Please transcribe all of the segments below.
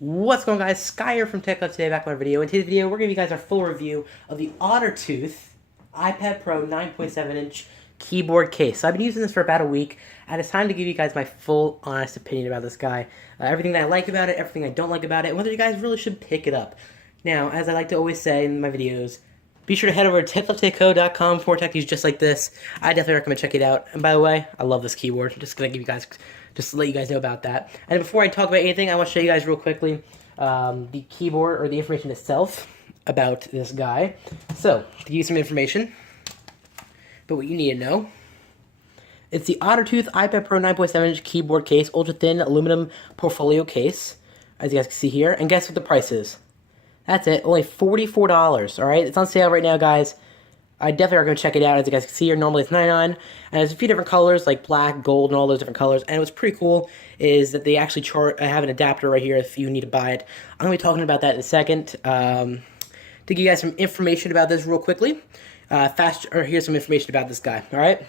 What's going on, guys? Sky here from techlifetodayco today, back with my video. In today's video, we're going to give you guys our full review of the Ottertooth iPad Pro 9.7-inch keyboard case. So I've been using this for about a week, and it's time to give you guys my full, honest opinion about this guy. Everything that I like about it, everything I don't like about it, and whether you guys really should pick it up. Now, as I like to always say in my videos, be sure to head over to techlifetodayco.com for tech news just like this. I definitely recommend checking it out. And by the way, I love this keyboard. I'm just going to give you guys, just to let you guys know about that. And before I talk about anything, I want to show you guys real quickly the keyboard, or the information itself about this guy. So, to give you some information, but what you need to know, it's the Ottertooth iPad Pro 9.7-inch keyboard case, ultra-thin aluminum portfolio case, as you guys can see here. And guess what the price is? That's it, only $44, alright? It's on sale right now, guys. I definitely recommend check it out. As you guys can see here, normally it's $99, and there's a few different colors, like black, gold, and all those different colors. And what's pretty cool is that they actually have an adapter right here if you need to buy it. I'm going to be talking about that in a second. To give you guys some information about this real quickly, here's some information about this guy, alright?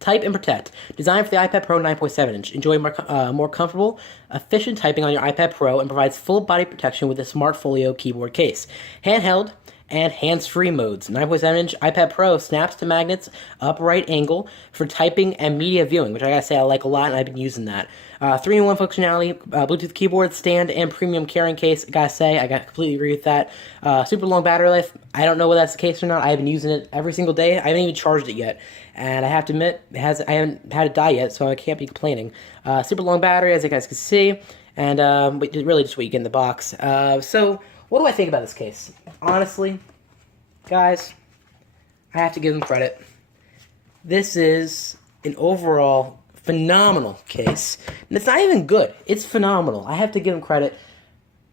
Type and protect. Designed for the iPad Pro 9.7-inch. Enjoy more comfortable, efficient typing on your iPad Pro and provides full body protection with a Smart Folio keyboard case. Handheld and hands-free modes. 9.7-inch iPad Pro snaps to magnets, upright angle for typing and media viewing, which I gotta say I like a lot, and I've been using that. 3-in-1 functionality, Bluetooth keyboard, stand, and premium carrying case. I gotta say, I completely agree with that. Super long battery life. I don't know whether that's the case or not. I've been using it every single day. I haven't even charged it yet, and I have to admit, I haven't had it die yet, so I can't be complaining. Super long battery, as you guys can see, and really just what you get in the box. So, what do I think about this case? Honestly, guys, I have to give them credit. This is an overall phenomenal case. And it's not even good. It's phenomenal. I have to give them credit.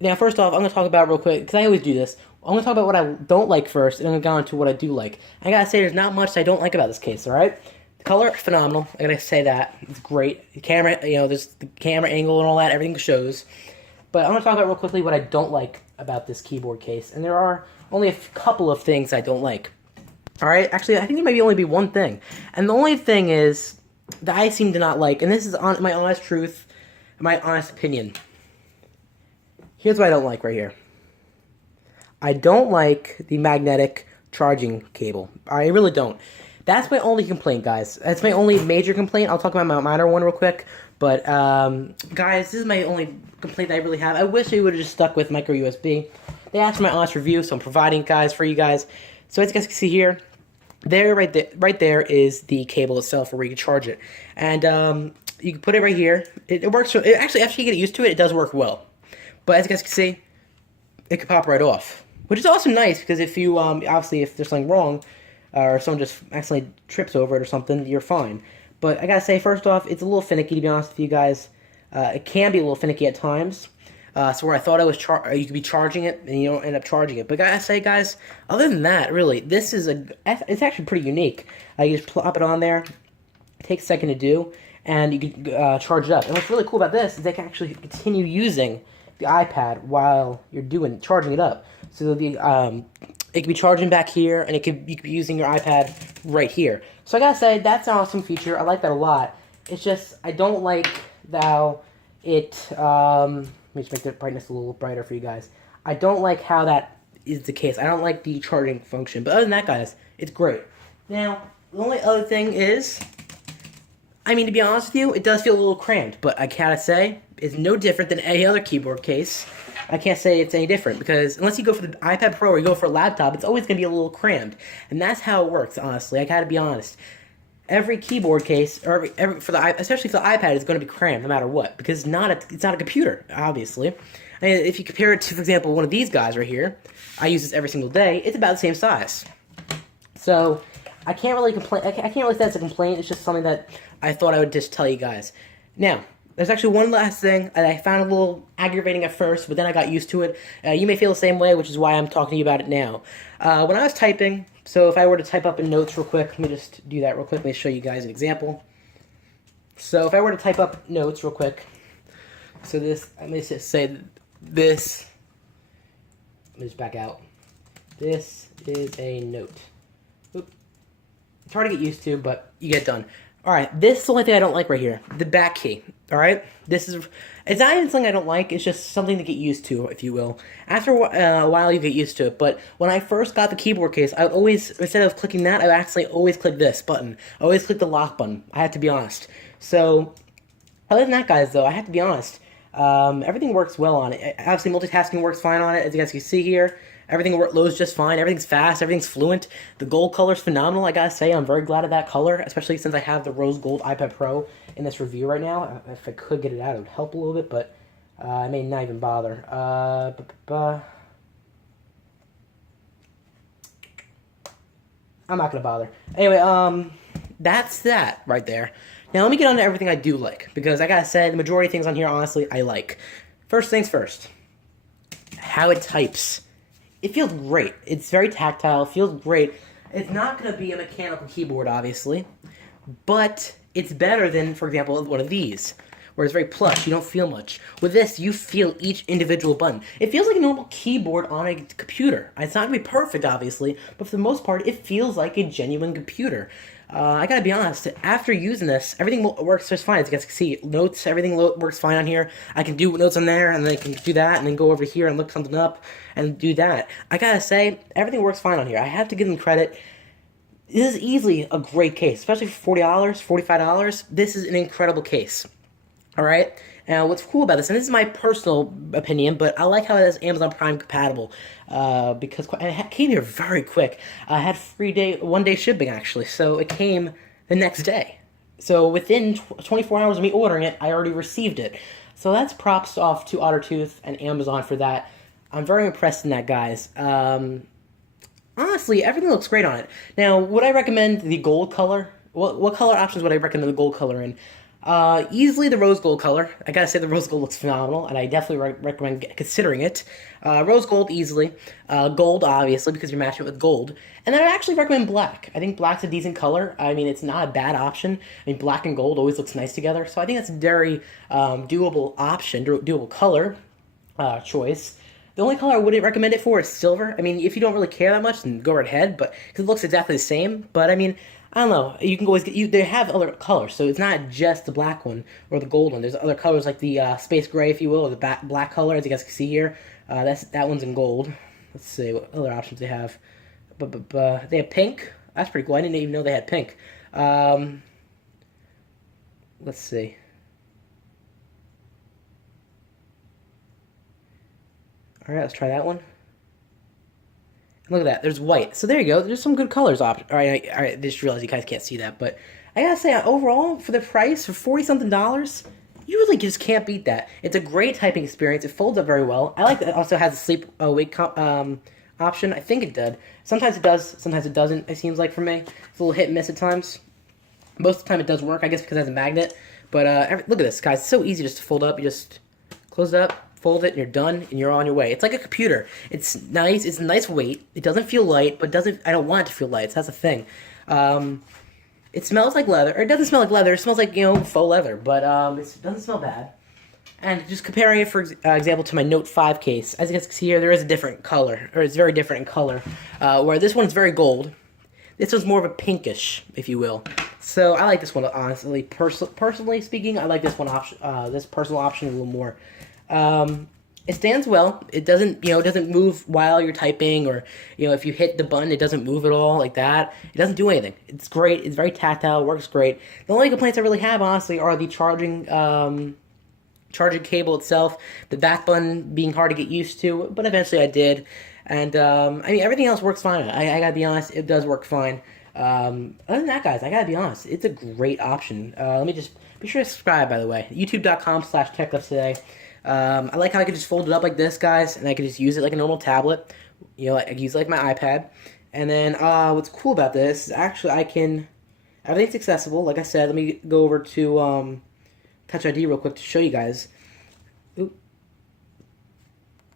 Now, first off, I'm going to talk about real quick, because I always do this. I'm going to talk about what I don't like first, and then I'm going to go on to what I do like. I got to say, there's not much I don't like about this case, alright? The color, phenomenal. I got to say that. It's great. The camera, there's the camera angle and all that. Everything shows. But I'm going to talk about real quickly what I don't like about this keyboard case. And there are only a couple of things I don't like. Alright, actually, I think there might only be one thing. And the only thing is that I seem to not like, and this is my honest truth, my honest opinion. Here's what I don't like right here. I don't like the magnetic charging cable. I really don't. That's my only complaint, guys. That's my only major complaint. I'll talk about my minor one real quick. But, guys, this is my only complaint that I really have. I wish they would have just stuck with micro USB. They asked for my honest review, so I'm providing it, for you guys. So as you guys can see here, right there is the cable itself where you can charge it. And you can put it right here. It works. Actually, after you get used to it, it does work well. But as you guys can see, it could pop right off. Which is also nice, because if you, obviously, if there's something wrong, or someone just accidentally trips over it or something, you're fine. But I gotta say, first off, it's a little finicky, to be honest with you guys. It can be a little finicky at times. So where I thought you could be charging it, and you don't end up charging it. But I gotta say, guys, other than that, really, this is it's actually pretty unique. You just plop it on there, it takes a second to do, and you can charge it up. And what's really cool about this is they can actually continue using the iPad while you're charging it up. So it could be charging back here, and you could be using your iPad right here. So I gotta say, that's an awesome feature. I like that a lot. It's just, I don't like how it, let me just make the brightness a little brighter for you guys. I don't like how that is the case. I don't like the charging function. But other than that, guys, it's great. Now, the only other thing is, I mean, to be honest with you, it does feel a little cramped. But I gotta say, it's no different than any other keyboard case. I can't say it's any different, because unless you go for the iPad Pro or you go for a laptop, it's always going to be a little cramped. And that's how it works, honestly. I gotta be honest. Every keyboard case, or especially for the iPad, is going to be cramped no matter what, because it's not a computer, obviously. I mean, if you compare it to, for example, one of these guys right here, I use this every single day, it's about the same size. So, I can't really complain. I can't really say that's a complaint. It's just something that I thought I would just tell you guys. Now, there's actually one last thing that I found a little aggravating at first, but then I got used to it. You may feel the same way, which is why I'm talking to you about it now. When I was typing, so if I were to type up in notes real quick, let me just do that real quick. Let me show you guys an example. So if I were to type up notes real quick, so let me just say this, let me just back out. This is a note. Oop. It's hard to get used to, but you get it done. Alright, this is the only thing I don't like right here. The back key. Alright? It's not even something I don't like, it's just something to get used to, if you will. After a while, you get used to it, but when I first got the keyboard case, I would always, instead of clicking that, I would actually always click this button. I always click the lock button, I have to be honest. So, other than that, guys, though, I have to be honest. Everything works well on it. Obviously, multitasking works fine on it, as you guys can see here. Everything loads just fine. Everything's fast. Everything's fluent. The gold color's phenomenal, I gotta say. I'm very glad of that color, especially since I have the rose gold iPad Pro in this review right now. If I could get it out, it would help a little bit, but I may not even bother. I'm not gonna bother. Anyway, that's that right there. Now let me get on to everything I do like, because I gotta say, the majority of things on here, honestly, I like. First things first. How it types. It feels great. It's very tactile. It feels great. It's not going to be a mechanical keyboard, obviously, but it's better than, for example, one of these, where it's very plush. You don't feel much. With this, you feel each individual button. It feels like a normal keyboard on a computer. It's not going to be perfect, obviously, but for the most part, it feels like a genuine computer. I gotta be honest, after using this, everything works just fine. As you guys can see, notes, everything works fine on here. I can do notes on there, and then I can do that, and then go over here and look something up, and do that. I gotta say, everything works fine on here. I have to give them credit. This is easily a great case, especially for $40, $45. This is an incredible case. Alright? Now, what's cool about this, and this is my personal opinion, but I like how it is Amazon Prime compatible, because it came here very quick. I had one-day shipping, actually, so it came the next day. So within 24 hours of me ordering it, I already received it. So that's props off to Ottertooth and Amazon for that. I'm very impressed in that, guys. Honestly, everything looks great on it. Now, would I recommend the gold color? What color options would I recommend the gold color in? Easily the rose gold color. I gotta say the rose gold looks phenomenal, and I definitely recommend considering it. Rose gold easily. Gold, obviously, because you're matching it with gold. And then I actually recommend black. I think black's a decent color. I mean, it's not a bad option. I mean, black and gold always looks nice together, so I think that's a very doable option, doable color choice. The only color I wouldn't recommend it for is silver. I mean, if you don't really care that much, then go right ahead, but because it looks exactly the same. But I mean, I don't know. You can always they have other colors, so it's not just the black one or the gold one. There's other colors like the space gray, if you will, or the black color, as you guys can see here. That one's in gold. Let's see what other options they have. They have pink. That's pretty cool. I didn't even know they had pink. Let's see. All right, let's try that one. Look at that. There's white. So there you go. There's some good colors. All right. I just realized you guys can't see that, but I gotta say, overall, for the price, for $40-something, you really just can't beat that. It's a great typing experience. It folds up very well. I like that it also has a sleep wake option. I think it did. Sometimes it does. Sometimes it doesn't. It seems like for me, it's a little hit and miss at times. Most of the time, it does work. I guess because it has a magnet. But look at this, guys. It's so easy just to fold up. You just close it up. Fold it, and you're done, and you're on your way. It's like a computer. It's nice. It's a nice weight. It doesn't feel light, but I don't want it to feel light. So that's the thing. It smells like leather. Or it doesn't smell like leather. It smells like, faux leather. But it doesn't smell bad. And just comparing it, for example, to my Note 5 case, as you guys can see here, there is a different color. Or it's very different in color. Where this one's very gold. This one's more of a pinkish, if you will. So I like this one, honestly. Personally speaking, I like this one option. This personal option a little more. It stands well. It doesn't, it doesn't move while you're typing, or, if you hit the button, it doesn't move at all like that. It doesn't do anything. It's great. It's very tactile. Works great. The only complaints I really have, honestly, are the charging cable itself, the back button being hard to get used to, but eventually I did. And, I mean, everything else works fine. I gotta be honest, it does work fine. Other than that, guys, I gotta be honest, it's a great option. Let me just, be sure to subscribe, by the way. youtube.com/techlifetoday. I like how I can just fold it up like this, guys, and I can just use it like a normal tablet. I can use it like my iPad. And then, what's cool about this is actually everything's accessible. Like I said, let me go over to Touch ID real quick to show you guys. Oop.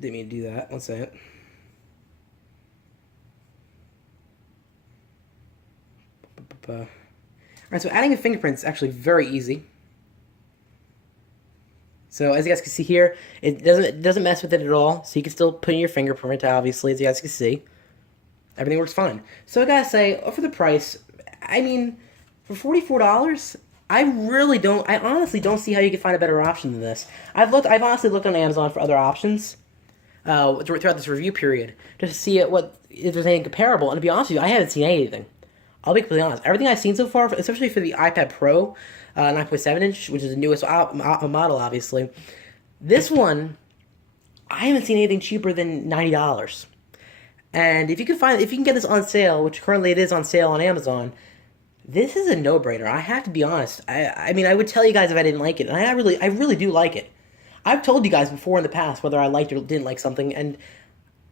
Didn't mean to do that. One second. Alright, so adding a fingerprint is actually very easy. So as you guys can see here, it doesn't mess with it at all. So you can still put in your fingerprint, obviously, as you guys can see. Everything works fine. So I gotta say, for the price, I mean, For $44, I honestly don't see how you could find a better option than this. I've honestly looked on Amazon for other options throughout this review period just to see if there's anything comparable. And to be honest with you, I haven't seen anything. I'll be completely honest. Everything I've seen so far, especially for the iPad Pro 9.7 inch, which is the newest model, obviously, this one, I haven't seen anything cheaper than $90. And if you can get this on sale, which currently it is on sale on Amazon, this is a no-brainer. I have to be honest. I mean, I would tell you guys if I didn't like it, and I really do like it. I've told you guys before in the past whether I liked or didn't like something, and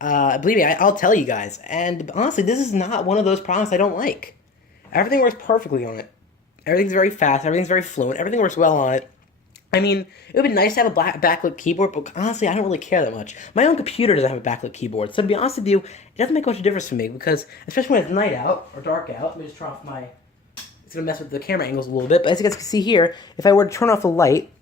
believe me, I'll tell you guys. And honestly, this is not one of those products I don't like. Everything works perfectly on it. Everything's very fast. Everything's very fluent. Everything works well on it. I mean, it would be nice to have a backlit keyboard, but honestly, I don't really care that much. My own computer doesn't have a backlit keyboard, so to be honest with you, it doesn't make much of a difference for me, because, especially when it's night out, or dark out, let me just turn off my... It's going to mess with the camera angles a little bit, but as you guys can see here, if I were to turn off the light,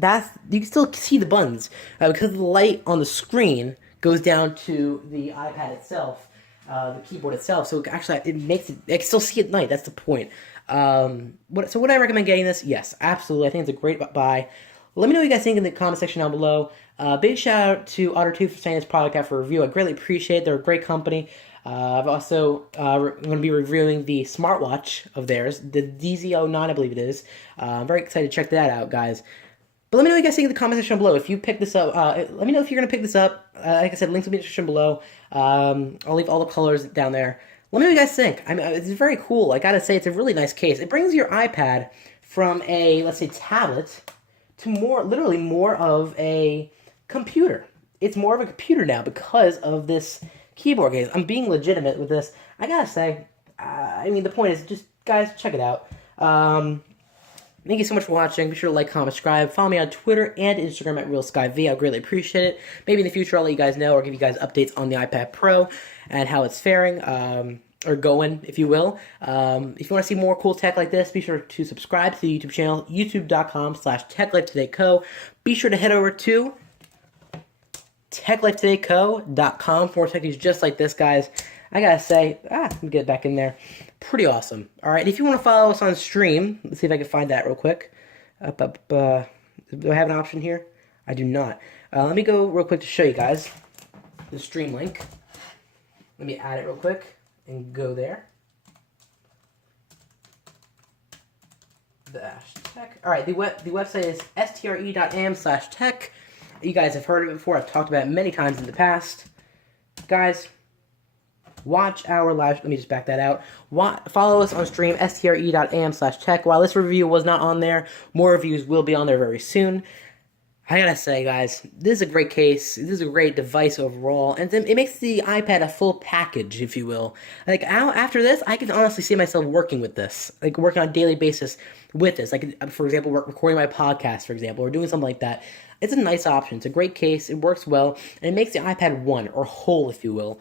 you can still see the buttons, because the light on the screen goes down to the iPad itself, the keyboard itself, so actually I can still see at night. That's the point. So would I recommend getting this? Yes, absolutely. I think it's a great buy. Let me know what you guys think in the comment section down below. Big shout out to Ottertooth for sending this product out for review. I greatly appreciate it. They're a great company. I've also going to be reviewing the smartwatch of theirs, the DZ09, I believe it is. I'm very excited to check that out, guys. But let me know what you guys think in the comment section below. If you pick this up, let me know if you're going to pick this up. Like I said, links will be in the description below. I'll leave all the colors down there. Let me know what you guys think. I mean, it's very cool. I gotta say, it's a really nice case. It brings your iPad from a, let's say, tablet to literally more of a computer. It's more of a computer now because of this keyboard case. I'm being legitimate with this. I gotta say, I mean, the point is just, guys, check it out. Thank you so much for watching. Be sure to like, comment, subscribe. Follow me on Twitter and Instagram at RealSkyV. I'll greatly appreciate it. Maybe in the future I'll let you guys know or give you guys updates on the iPad Pro and how it's faring, or going, if you will. If you want to see more cool tech like this, be sure to subscribe to the YouTube channel, youtube.com/techlifetodayco. Be sure to head over to techlifetodayco.com for tech news just like this, guys. I gotta say, let me get back in there. Pretty awesome. Alright, if you want to follow us on stream, let's see if I can find that real quick. Do I have an option here? I do not. Let me go real quick to show you guys the stream link. Let me add it real quick and go there. Tech. Alright, the website is stre.am/tech. You guys have heard of it before. I've talked about it many times in the past. Guys, watch our live. Let me just back that out. Follow us on stream, stre.am/tech. While this review was not on there, more reviews will be on there very soon. I gotta say, guys, this is a great case. This is a great device overall, and it makes the iPad a full package, if you will. Like, after this, I can honestly see myself working with this, like working on a daily basis with this. Like, for example, recording my podcast, for example, or doing something like that. It's a nice option. It's a great case. It works well, and it makes the iPad one, or whole, if you will.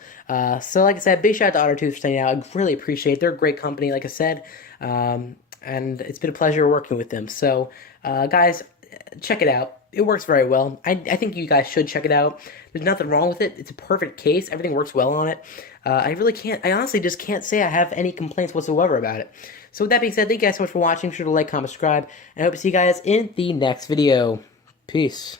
So, like I said, big shout out to Ottertooth for staying out. I really appreciate it. They're a great company, like I said, and it's been a pleasure working with them. So, guys, check it out. It works very well. I think you guys should check it out. There's nothing wrong with it. It's a perfect case. Everything works well on it. I honestly just can't say I have any complaints whatsoever about it. So with that being said, thank you guys so much for watching. Be sure to like, comment, subscribe, and I hope to see you guys in the next video. Peace.